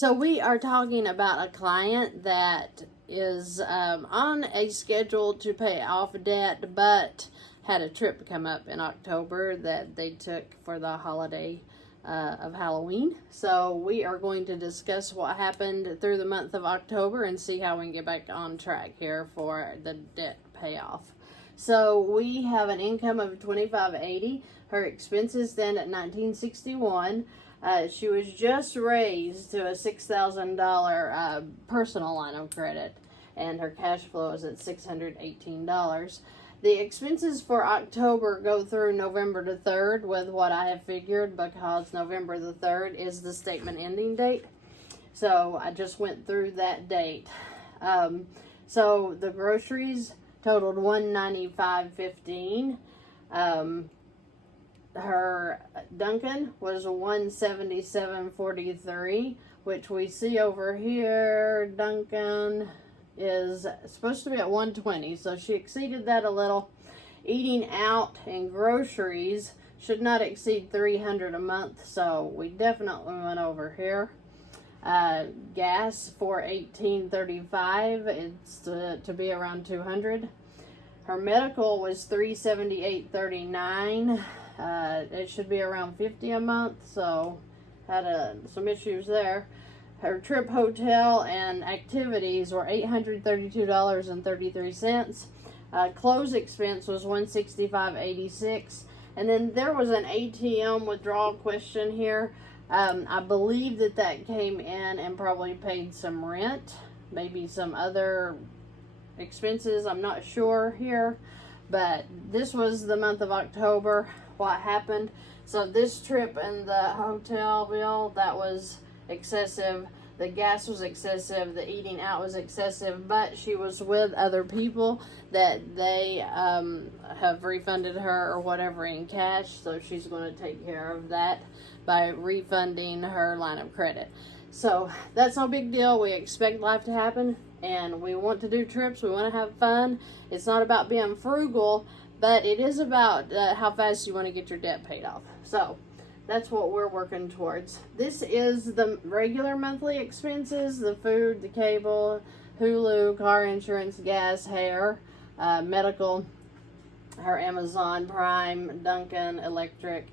So we are talking about a client that is on a schedule to pay off debt, but had a trip come up in October that they took for the holiday of Halloween. So we are going to discuss what happened through the month of October and see how we can get back on track here for the debt payoff. So we have an income of $25.80. Her expenses stand at $19.61. She was just raised to a $6,000 personal line of credit, and her cash flow is at $618. The expenses for October go through November the 3rd with what I have figured, because November the 3rd is the statement ending date. So I just went through that date. So the groceries totaled $195.15. Her Dunkin' was $177.43, which we see over here. Dunkin' is supposed to be at $120, so she exceeded that a little. Eating out and groceries should not exceed $300 a month, so we definitely went over here. Gas for $18.35. It's to be around $200. Her medical was $378.39. It should be around $50 a month, so had some issues there. Her trip, hotel, and activities were $832.33. Clothes expense was $165.86. And then there was an ATM withdrawal question here. I believe that came in and probably paid some rent, maybe some other expenses. I'm not sure here, but this was the month of October. What happened? So this trip and the hotel bill, that was excessive. The gas was excessive. The eating out was excessive, but she was with other people that they have refunded her or whatever in cash, so she's going to take care of that by refunding her line of credit. So that's no big deal. We expect life to happen, and we want to do trips. We want to have fun. It's not about being frugal, but it is about how fast you want to get your debt paid off. So that's what we're working towards. This is the regular monthly expenses: the food, the cable, Hulu, car insurance, gas, hair, medical, her Amazon Prime, Dunkin', electric.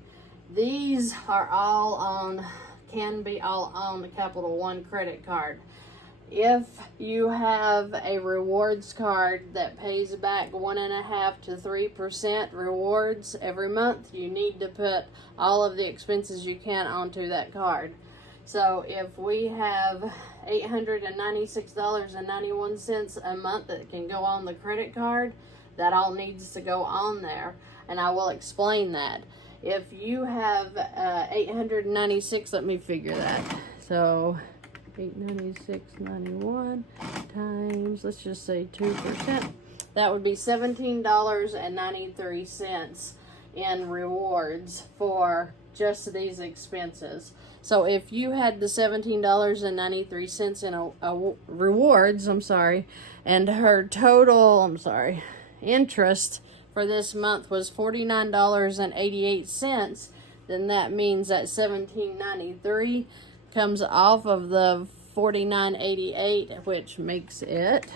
These are all can be all on the Capital One credit card. If you have a rewards card that pays back 1.5% to 3% rewards every month, you need to put all of the expenses you can onto that card. So if we have $896.91 a month that can go on the credit card, that all needs to go on there, and I will explain that. If you have 896, let me figure that. So 896.91 times, let's just say 2%. That would be $17.93 in rewards for just these expenses. So if you had the $17.93 in a rewards, and her total, interest for this month was $49.88, then that means that $17.93 comes off of the $49.88, which makes it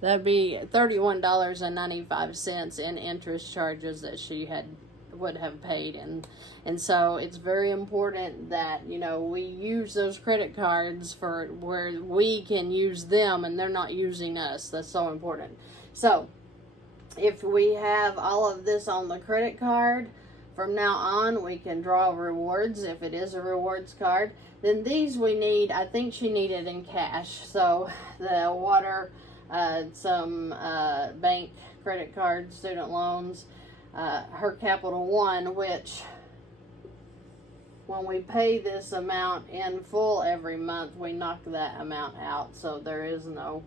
that'd be $31.95 in interest charges that she would have paid. And so it's very important that, we use those credit cards for where we can use them and they're not using us. That's so important. So if we have all of this on the credit card, from now on we can draw rewards if it is a rewards card. Then these we need, I think she needed in cash. So the water, some bank credit cards, student loans, her Capital One, which when we pay this amount in full every month, we knock that amount out. So there is no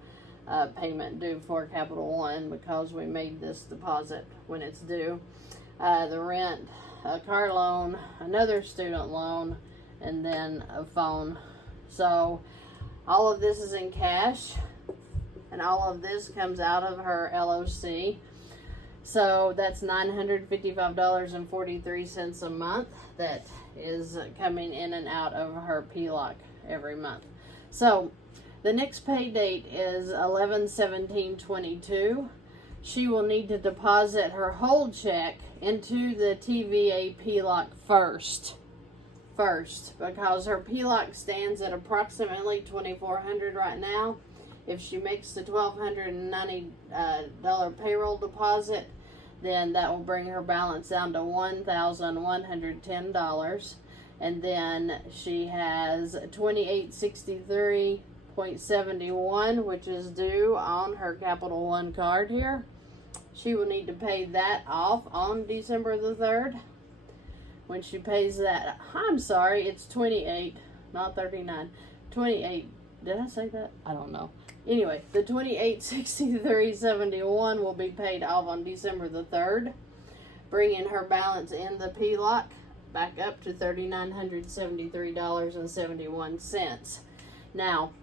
payment due for Capital One because we made this deposit when it's due. The rent, a car loan, another student loan, and then a phone. So all of this is in cash, and all of this comes out of her LOC. So that's $955.43 a month that is coming in and out of her PLOC every month. So the next pay date is 11/17/22. She will need to deposit her whole check into the TVA PLOC first, because her PLOC stands at approximately $2,400 right now. If she makes the $1,290 payroll deposit, then that will bring her balance down to $1,110. And then she has $2,863.71, which is due on her Capital One card here. She will need to pay that off on December the 3rd. When she pays that, I'm sorry, it's 28, not 39. 28, did I say that? I don't know. Anyway, the $2,863.71 will be paid off on December the 3rd, bringing her balance in the PLOC back up to $3,973.71. Now,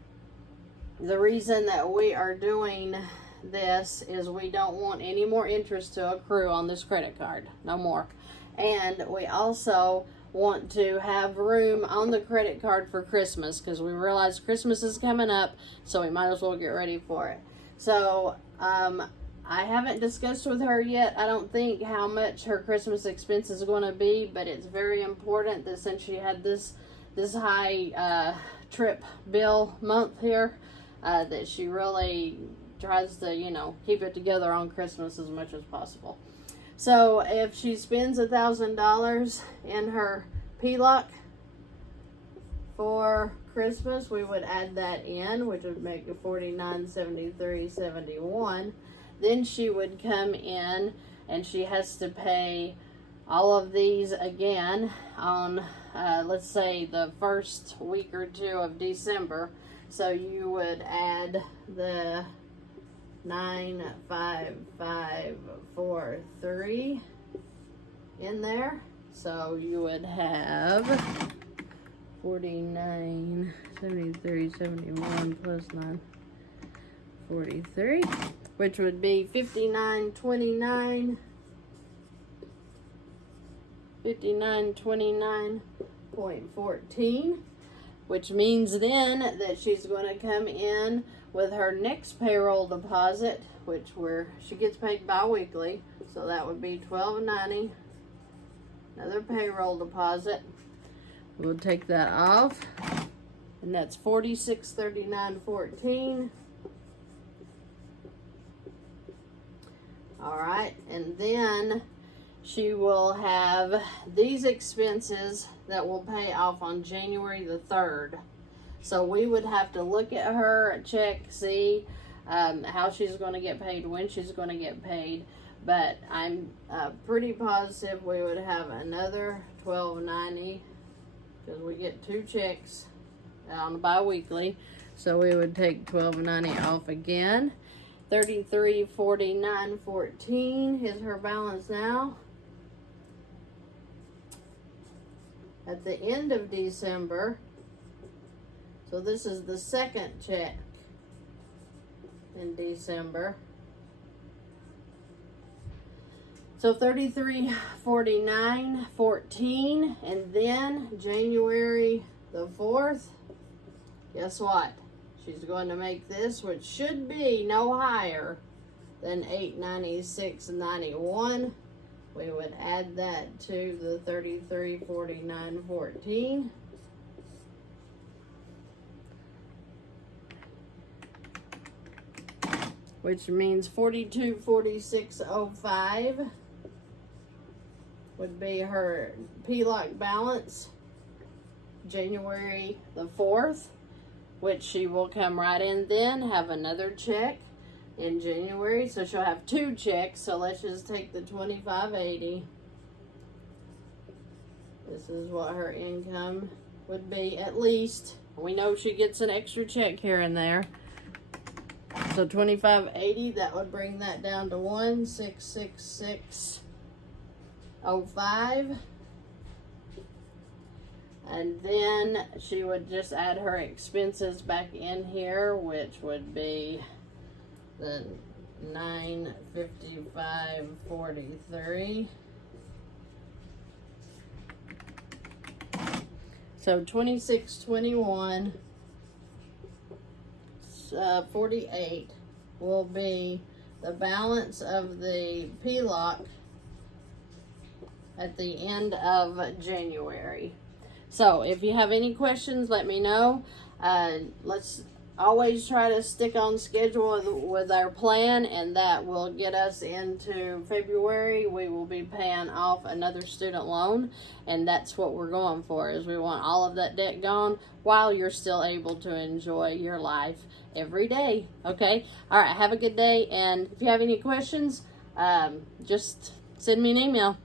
the reason that we are doing this is we don't want any more interest to accrue on this credit card. No more. And we also want to have room on the credit card for Christmas, because we realize Christmas is coming up, so we might as well get ready for it. So I haven't discussed with her yet, I don't think, how much her Christmas expense is going to be, but it's very important that since she had this high trip bill month here, that she really tries to, you know, keep it together on Christmas as much as possible. So if she spends $1,000 in her PLOC for Christmas, we would add that in, which would make it $49.73.71. Then she would come in and she has to pay all of these again on, let's say, the first week or two of December. So you would add the 95543 in there. So you would have 49.73.71 plus 943, which would be 5929.14, which means then that she's going to come in with her next payroll deposit, which she gets paid bi-weekly, so that would be $1,290. Another payroll deposit. We'll take that off, and that's $46.39.14. All right, and then she will have these expenses that will pay off on January the 3rd. So we would have to look at her check, see how she's going to get paid, when she's going to get paid. But I'm pretty positive we would have another $1,290, because we get 2 checks on bi-weekly. So we would take $1,290 off again. $33.49.14 is her balance now. At the end of December, so this is the second check in December. So $33.49.14, and then January the 4th, guess what? She's going to make this, which should be no higher than $896.91. We would add that to the $33.49.14. Which means $42.46.05 would be her PLOC balance January the 4th, which she will come right in then, have another check in January. So she'll have 2 checks. So let's just take the $25.80. This is what her income would be at least. We know she gets an extra check here and there. So $25.80, that would bring that down to $1,666.05. And then she would just add her expenses back in here, which would be the 955.43. So 2621 48 will be the balance of the PLOC at the end of January. So if you have any questions, let me know. Let's always try to stick on schedule with our plan, and that will get us into February. We will be paying off another student loan, and that's what we're going for, is we want all of that debt gone while you're still able to enjoy your life every day. Okay? All right, have a good day, and if you have any questions, just send me an email.